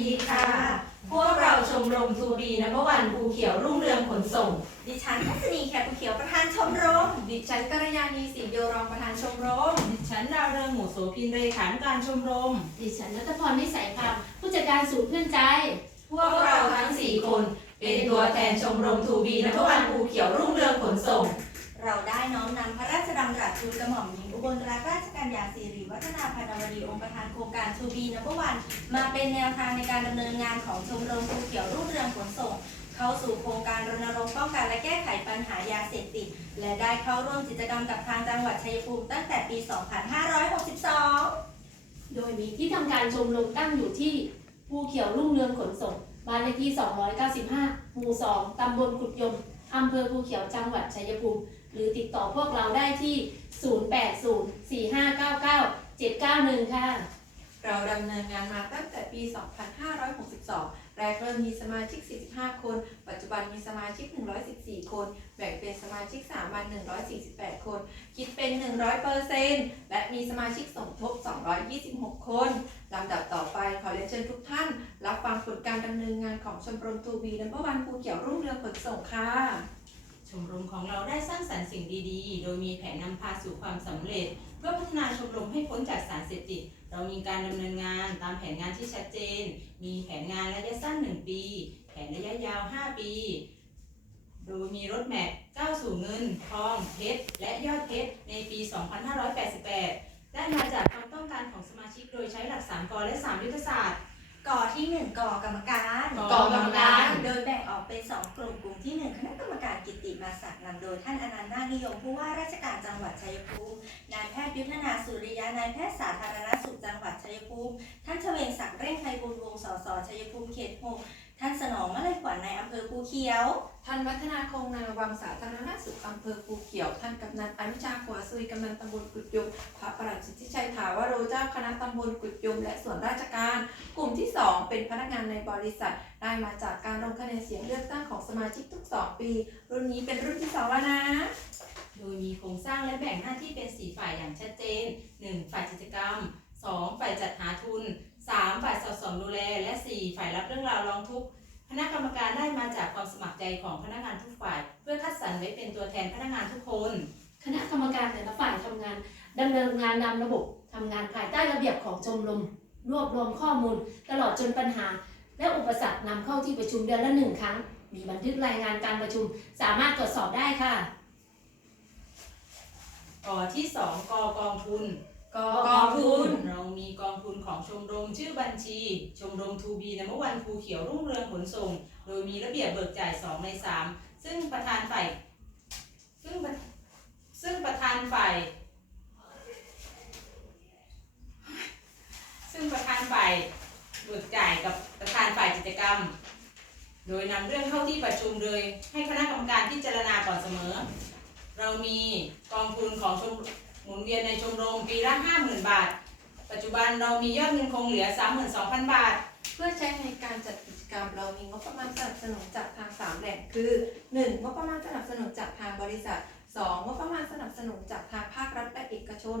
ดีค่ะ พวกเราชมรมทูบีนับวันภูเขียวรุ่งเรืองขนส่ง ดิฉันทัศนีแขกภูเขียวประธานชมรม ดิฉันกัลยาณีศรีโยรองประธานชมรม ดิฉันดาวเรืองหมูโสพินเลขานุการชมรม ดิฉันนัทพรนิสัยคำผู้จัดการศูนย์เพื่อนใจ พวกเราทั้ง 4 คน เป็นตัวแทนชมรมทูบีนับวันภูเขียวรุ่งเรืองขนส่ง เราได้น้อมนำพระราชดำรัสทูลกระหม่อมหญิงอุบลรัตนราชกัญญาสิริวัฒนาพันวดีองค์ประธานโครงการทูบีนับวันมาเป็นแนวทางในการดำเนินงานของชมรมภูเขียวรุ่งเรืองขนส่ง เข้าสู่โครงการรณรงค์ป้องกันและแก้ไขปัญหายาเสพติด และได้เข้าร่วมกิจกรรมกับทางจังหวัดชัยภูมิตั้งแต่ปี 2562โดยมีที่ทำการชมรมตั้งอยู่ที่ภูเขียวรุ่งเรืองขนส่ง บ้านเลขที่ 295 หมู่ 2 ตำบลกุดยม อำเภอภูเขียว จังหวัดชัยภูมิ หรือติดต่อพวกเราได้ที่ 0804599791 ค่ะ เราดำเนินงานมาตั้งแต่ปี 2562 แรกเริ่มมีสมาชิก 45 คน ปัจจุบันมีสมาชิก 114 คน แบ่งเป็นสมาชิกสามัญ148 คน คิดเป็น 100%และมีสมาชิกสมทบ 226 คน ลำดับต่อไปขอเรียนเชิญทุกท่าน รับฟังผลการดำเนินงานของชมรมทูบีนัมเบอร์วันภูเขียวรุ่งเรืองขนส่งค่ะ มรมของเราได้สร้างสรรค์สิ่งดีๆ โดยมีแผนนำพาสู่ความสำเร็จ เพื่อพัฒนาชมรมให้พ้นจากสารเสพติด เรามีการดำเนินงานตามแผนงานที่ชัดเจน มีแผนงานระยะสั้น 1 ปี แผนระยะยาว 5 ปี โดยมีรถแมพก้าวสู่เงิน ทอง เพชร และยอดเพชร ในปี 2588 ได้มาจากความต้องการของสมาชิกโดยใช้หลัก3กอและ 3 ยุทธศาสตร์ ก่อที่ 1ก่อกรรมการ ก่อกรรม ยท่านอนันต์นานิยมผู้ว่าราชการจังหวัดชัยภูมิ นายแพทย์ยุทธนาสุริยะนายแพทย์สาธารณสุขจังหวัดชัยภูมิ ท่านเฉวงศักดิ์เร่งไพบูลวงศ์สสชัยภูมิเขตหก ท่านสนองมะเลยขวัญในอำเภอภูเขียว ท่านวัฒนาคงนาวังสาธารณสุขอำเภอภูเขียว ท่านกำนันอนุชาขวาซุยกำนันตำบลกุดยม พระประหลัดสิทธิชัยถาวโรเจ้าคณะตำบลกุดยม และส่วนราชการ กลุ่มที่ 2 เป็นพนักงานในบริษัท ได้มาจากการลงคะแนนเสียงเลือกตั้งของสมาชิกทุก 2 ปี รุ่นนี้เป็นรุ่นที่2แล้วนะ โดยมีโครงสร้างและแบ่งหน้าที่เป็น 4 ฝ่ายอย่างชัดเจน 1. ฝ่ายกิจกรรม 2. ฝ่ายจัดหาทุน 3. ฝ่ายสอดส่องดูแล และ 4. ฝ่ายรับเรื่องราวร้องทุกข์คณะกรรมการได้มาจากความสมัครใจของพนักงานทุกฝ่าย เพื่อคัดสรรไว้เป็นตัวแทนพนักงานทุกคน คณะกรรมการแต่ละฝ่ายทำงานดำเนินงานตามระบบทำงานภายใต้ระเบียบของชมรมรวบรวมข้อมูล ตลอดจนปัญหา และอุปสรรคนำเข้าที่ประชุมเดือนละหนึ่งครั้ง มีบันทึกรายงานการประชุม สามารถตรวจสอบได้ค่ะ กอที่ 2 กอกองทุน กองทุน เรามีกองทุนของชมรมชื่อบัญชี ชมรมทูบีนมวันภูเขียวรุ่งเรืองขนส่ง โดยมีระเบียบเบิกจ่าย 2 ใน 3 ซึ่งประธานฝ่าย ซึ่งซึ่งประธานฝ่าย ซึ่งประธานฝ่ายเบิกจ่ายกับประธานฝ่ายกิจกรรม โดยนำเรื่องเข้าที่ประชุมโดยให้คณะกรรมการพิจารณาก่อนเสมอ เรามีกองทุนของชม หมุนเวียนในชมรมปีละ 50,000 บาท ปัจจุบันเรามียอดเงินคงเหลือ 32,000 บาท เพื่อใช้ในการจัดกิจกรรม เรามีงบประมาณสนับสนุนจากทาง 3 แหล่งคือ 1. งบประมาณสนับสนุนจากทางบริษัท 2. งบประมาณสนับสนุนจากทางภาครัฐและเอกชน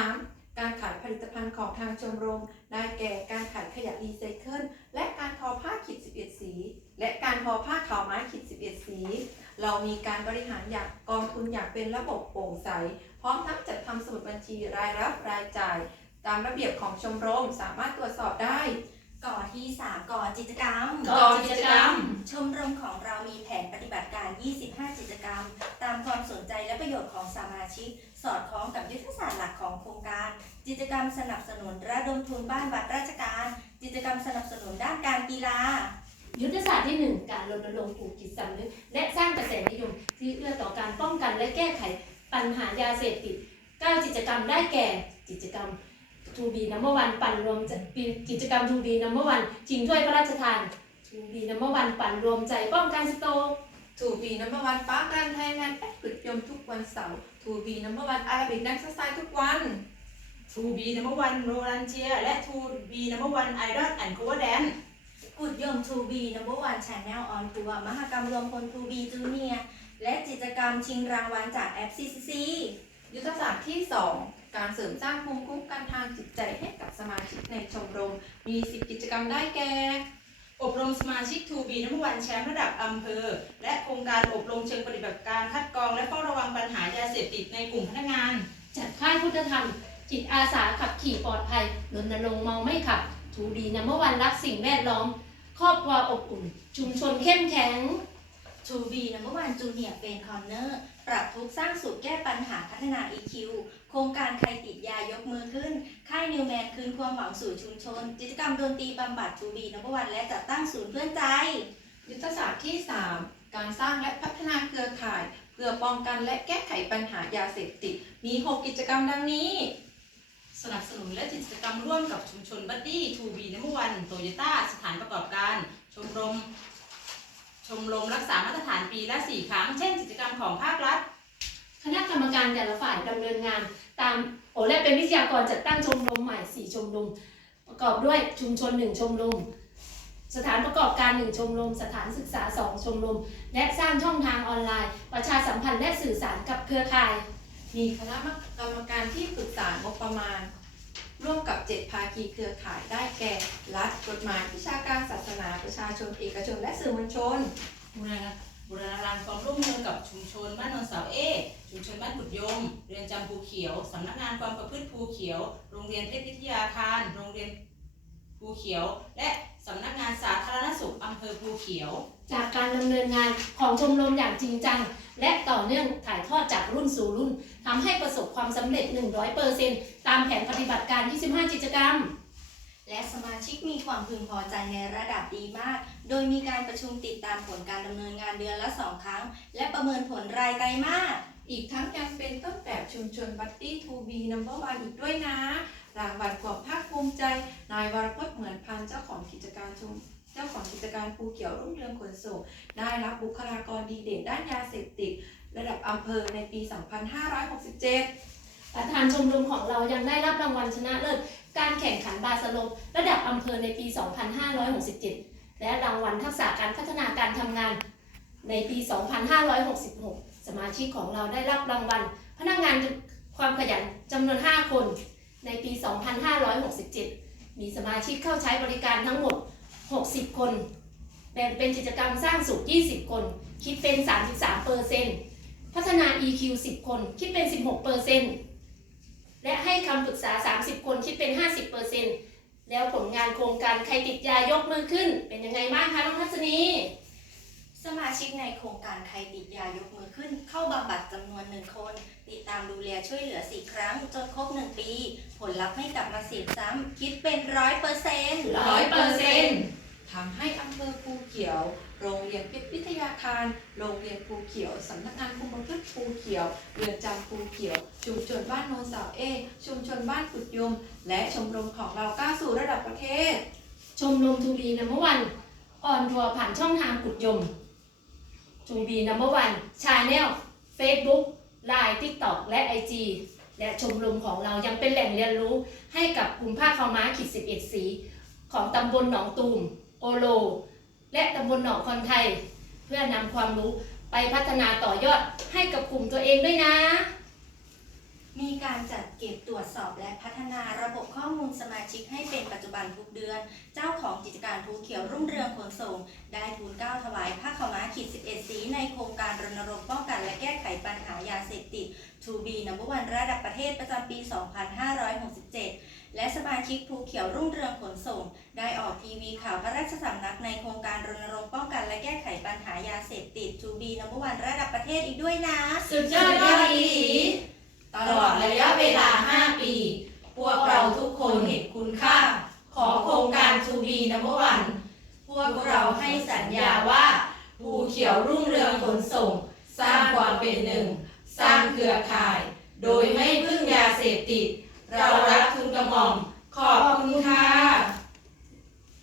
3. การขายผลิตภัณฑ์ของทางชมรม ได้แก่การขายขยะรีไซเคิลและการทอผ้าขีด 11 สี และการทอผ้าขาวไม้ขีด 11 สี เรามีการบริหารอย่างกองทุนอย่างเป็นระบบโปร่งใส พร้อมทั้งจัดทำสมุดบัญชีรายรับรายจ่าย ตามระเบียบของชมรมสามารถตรวจสอบได้ก่อที่3ก่อกิจกรรม ก่อกิจกรรม ชมรมของเรามีแผนปฏิบัติการ 25 กิจกรรม ตามความสนใจและประโยชน์ของสมาชิก สอดคล้องกับยุทธ การกิจกรรมสนับสนุนระดมทุนบ้านวัดราชการ กิจกรรมสนับสนุนด้านการกีฬา ยุทธศาสตร์ที่ 1 การรณรงค์ปลูกจิตสำนึก และสร้างกระแสนิยม ที่เอื้อต่อการป้องกันและแก้ไขปัญหายาเสพติด9กิจกรรมได้แก่กิจกรรมทูบีนัมเบอร์วันปั่นรวมใจกิจกรรมทูบีนัมเบอร์วันชิงถ้วยพระราชทานทูบีนัมเบอร์วันปั่นรวมใจป้องกันสโตรกทูบีนัมเบอร์วันปาร์กรันไทยแลนด์แอดกึดยมทุกวันเสาร์ทูบีนัมเบอร์วันอาราบิกนักสไตล์ทุกวัน ทูบีนัมวันโรลันเชียและทูบีนัมวันไอดอลแอนด์โคเวอร์แดนกุดยม 2B Number One Channel on Tour มหกรรมรวมพล 2B Junior และกิจกรรมชิงรางวัลจากแอป CCC ยุทธศาสตร์ที่การเสริมสร้างภูมิคุ้มกันทางจิตใจให้กับสมาชิกในชมรม มี 10 กิจกรรมได้แก่ อบรมสมาชิก 2B น้ำวันแชมป์ระดับอำเภอ และโครงการอบรมเชิงปฏิบัติการคัดกรอง และเฝ้าระวังปัญหายาเสพติดในกลุ่มพนักงาน จัดค่ายพุทธธรรม จิตอาสาขับขี่ปลอดภัยรณรงค์เมาไม่ขับทูดีนัมเบอร์วันรักสิ่งแวดล้อม ครอบครัวอบอุ่น ชุมชนเข้มแข็ง To be number one junior เป็นคอนเนอร์ปรับทุกข์สร้างสุขแก้ปัญหาพัฒนา EQ โครงการใครติดยายกมือขึ้น ค่ายนิวแมนคืนความหวังสู่ชุมชน กิจกรรมดนตรีบำบัด To be number one และจัดตั้งศูนย์เพื่อนใจ ยุทธศาสตร์ที่ 3 การสร้างและพัฒนาเครือข่าย เพื่อป้องกันและแก้ไขปัญหายาเสพติด มี 6 กิจกรรมดังนี้ สนับสนุนและกิจกรรมร่วมกับชุมชนบัดดี้ 2B น้ำวันโตโยต้าสถานประกอบการ ชมรม ชมรมรักษามาตรฐานปีละ 4 ครั้ง เช่นกิจกรรมของภาครัฐ คณะกรรมการแต่ละฝ่ายดำเนินงาน ตามโอและเป็นวิทยากรจัดตั้งชมรมใหม่ 4 ชมรมประกอบด้วยชุมชน 1 ชมรมสถานประกอบการ 1 ชมรม สถานศึกษา 2 ชมรม และสร้างช่องทางออนไลน์ ประชาสัมพันธ์และสื่อสารกับเครือข่าย มีคณะกรรมการที่ปรึกษางบประมาณ ร่วมกับ 7 ภาคีเครือข่ายได้แก่ รัฐกฎหมายวิชาการศาสนาประชาชนเอกชน และสื่อมวลชน บูรณาบูรณาการความร่วมมือกับชุมชนบ้านนนเสาเอ ชุมชนบ้านกุดยม เรือนจำภูเขียว สำนักงานความประพฤติภูเขียว โรงเรียนเทพวิทยาคาร โรงเรียนภูเขียว และ สำนักงานสาธารณสุขอำเภอภูเขียว จากการดำเนินงานของชมรมอย่างจริงจัง และต่อเนื่องถ่ายทอดจากรุ่นสู่รุ่นทำให้ประสบความสำเร็จ 100%ตามแผนปฏิบัติการ 25 กิจกรรม และสมาชิกมีความพึงพอใจในระดับดีมาก โดยมีการประชุมติดตามผลการดำเนินงานเดือนละ 2 ครั้ง และประเมินผลรายไตรมาส อีกทั้งยังเป็นต้นแบบชุมชนบัตตี้ทูบีนัมเบอร์วันอีกด้วยนะ รางวัลความภาคภูมิใจ นายวรพจน์เหมือนพันเจ้าของกิจการชุมเจ้าของกิจการภูเขียวรุ่งเรืองขนส่ง ได้รับบุคลากรดีเด่นด้านยาเสพติด ระดับอำเภอในปี 2567ประธานชมรมของเรายังได้รับรางวัลชนะเลิศการแข่งขันบาสโลมระดับอำเภอในปี 2567 และรางวัลทักษะการพัฒนาการทำงานในปี 2566 สมาชิกของเราได้รับรางวัล พนักงานความขยันจำนวน 5 คน ในปี 2567 มีสมาชิกเข้าใช้บริการทั้งหมด 60 คนแบ่งเป็นกิจกรรมสร้างสุข 20 คน คิดเป็น 33เปอร์เซ็นต์พัฒนา EQ 10 คน คิดเป็น 16เปอร์เซ็นต์และให้คำปรึกษา 30 คน คิดเป็น 50เปอร์เซ็นต์แล้วผลงานโครงการใครติดยายกมือขึ้น เป็นยังไงบ้างคะน้องทัศนี สมาชิกในโครงการใครติดยายกมือขึ้น เข้าบำบัดจำนวนหนึ่งคน ติดตามดูแลช่วยเหลือ4ครั้ง จนครบ1ปี ผลลัพธ์ไม่กลับมาเสียซ้ำ คิดเป็นร้อยเปอร์เซ็นต์ร้อยเปอร์เซ็นต์ทำให้อำเภอภูเขียว โรงเรียนพชรวิทยาคาร โรงเรียนภูเขียวสำนักงานคุมประพฤติภูเขียว เรือนจำภูเขียว ชุมชนบ้านโนนสาวเอ ชุมชนบ้านกุดยม และชมรมของเราก้าวสู่ระดับประเทศ ชมรมทูบีนัมเบอวันออนทัวร์ผ่านช่องทางกุดยม ทูบีนัมเบอร์วันชาแนลเฟซบุ๊กไลน์ทิกตอกและ IG และชมรมของเรายังเป็นแหล่งเรียนรู้ให้กับกลุ่มผ้าขาวม้าขีด11 สี ของตำบลหนองตูม โอโล และตำบลหนองคอนไทย เพื่อนำความรู้ไปพัฒนาต่อยอดให้กับกลุ่มตัวเองด้วยนะ มีการจัดเก็บตรวจสอบและพัฒนาระบบข้อมูลสมาชิกให้เป็นปัจจุบันทุกเดือน เจ้าของกิจการภูเขียวรุ่งเรืองขนส่ง ได้ทูลก้าถวายผ้าขาวม้าขีด 11 สีในโครงการรณรงค์ป้องกันและแก้ไขปัญหายาเสพติด To be number one ระดับประเทศประจำปี 2567 และสมาชิกภูเขียวรุ่งเรืองขนส่ง ได้ออกทีวีข่าวพระราชสำนักในโครงการรณรงค์ป้องกันและแก้ไขปัญหายาเสพติด To be number one ระดับประเทศอีกด้วยนะ สุดยอดยอดดี ตลอดระยะเวลา 5 ปี พวกเราทุกคนเห็นคุณค่า ของโครงการ To be Number One พวกเราให้สัญญาว่าภูเขียวรุ่งเรืองขนส่ง สร้างความเป็นหนึ่ง สร้างเครือข่าย โดยไม่พึ่งยาเสพติด เรารักทุนกระหม่อมขอบคุณค่ะ